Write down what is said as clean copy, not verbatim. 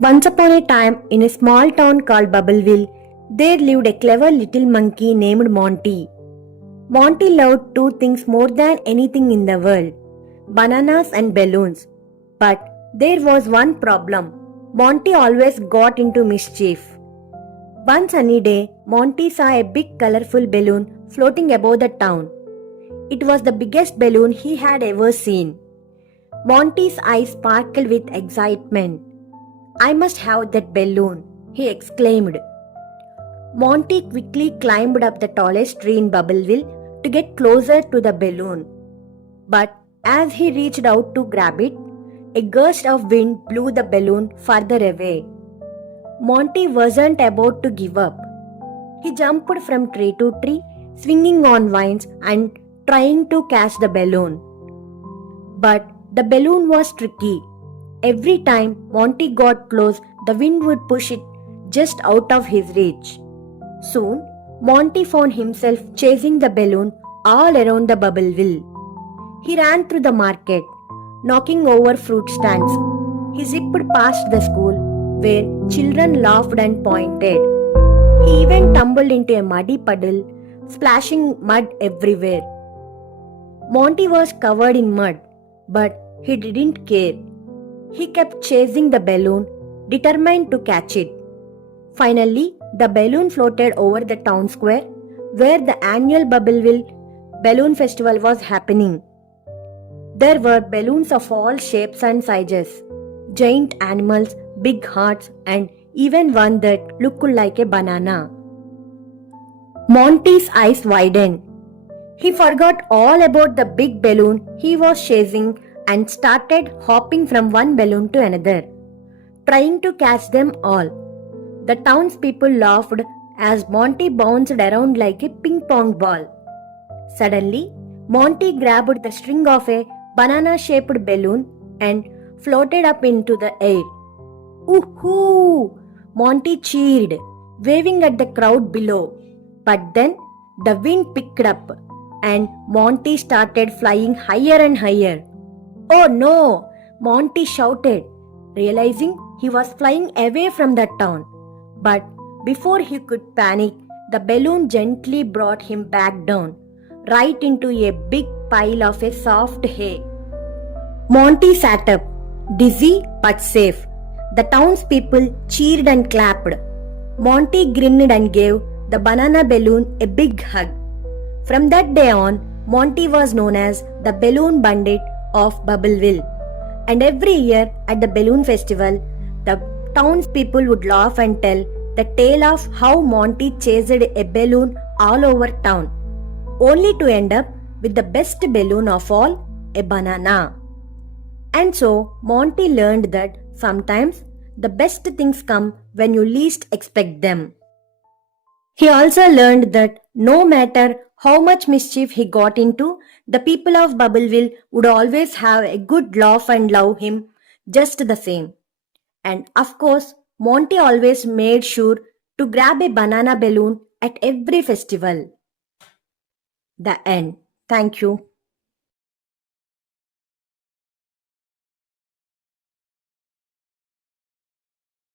Once upon a time, in a small town called Bubbleville, there lived a clever little monkey named Monty. Monty loved two things more than anything in the world: bananas and balloons. But there was one problem: Monty always got into mischief. One sunny day, Monty saw a big colorful balloon floating above the town. It was the biggest balloon he had ever seen. Monty's eyes sparkled with excitement. "I must have that balloon," he exclaimed. Monty quickly climbed up the tallest tree in Bubbleville to get closer to the balloon. But as he reached out to grab it, a gust of wind blew the balloon farther away. Monty wasn't about to give up. He jumped from tree to tree, swinging on vines and trying to catch the balloon. But the balloon was tricky. Every time Monty got close, the wind would push it just out of his reach. Soon, Monty found himself chasing the balloon all around the Bubbleville. He ran through the market, knocking over fruit stands. He zipped past the school, where children laughed and pointed. He even tumbled into a muddy puddle, splashing mud everywhere. Monty was covered in mud, but he didn't care. He kept chasing the balloon, determined to catch it. Finally, the balloon floated over the town square where the annual Bubbleville Balloon Festival was happening. There were balloons of all shapes and sizes: giant animals, big hearts, and even one that looked like a banana. Monty's eyes widened. He forgot all about the big balloon he was chasing and started hopping from one balloon to another, trying to catch them all. The townspeople laughed as Monty bounced around like a ping pong ball. Suddenly, Monty grabbed the string of a banana-shaped balloon and floated up into the air. "Woohoo!" Monty cheered, waving at the crowd below. But then the wind picked up and Monty started flying higher and higher. "Oh no!" Monty shouted, realizing he was flying away from the town. But before he could panic, the balloon gently brought him back down, right into a big pile of a soft hay. Monty sat up, dizzy but safe. The townspeople cheered and clapped. Monty grinned and gave the banana balloon a big hug. From that day on, Monty was known as the Balloon Bandit of Bubbleville. And every year at the balloon festival, the townspeople would laugh and tell the tale of how Monty chased a balloon all over town, only to end up with the best balloon of all, a banana. And so, Monty learned that sometimes the best things come when you least expect them. He also learned that no matter how much mischief he got into, the people of Bubbleville would always have a good laugh and love him just the same. And of course, Monty always made sure to grab a banana balloon at every festival. The end. Thank you.